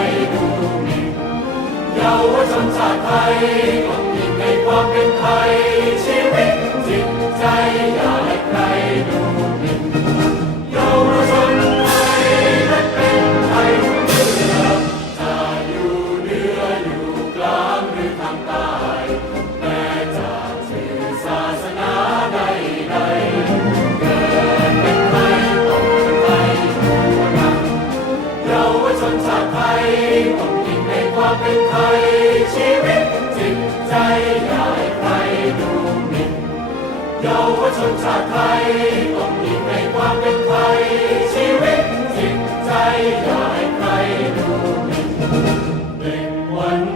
ยดูหมิ่นเยาวชนชาติไทยต้องยิ่ง เป็นไทยชีวิตจิตใจยาให้ใครดูหมิ่นเยาวชนชาติไทยต้องมีในความเป็นไทยชีวิตจิตใจยาให้ใครดูหมิ่นเด็กวัน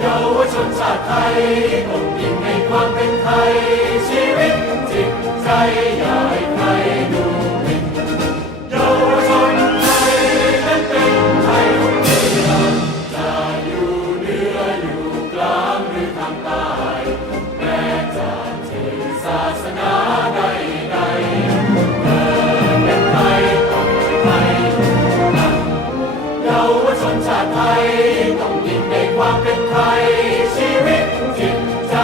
เยาวชนชาติไทยต้องยิ่งในความเป็นไทย ชีวิตจิตใจใหญ่ไทยดูเป็นเยาวชนไทยนั้เป็นไทยของเราจะอยู่เหนืออยู่กลางหรือทางใต้แม้จะถือศาสนาใดใดเธอเป็นไทยของไทยเยาวชนชาติไทย เป็นไทยชีวิตจิตใจ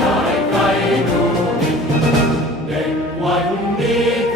ยายใครดูดิเด็กวันนี้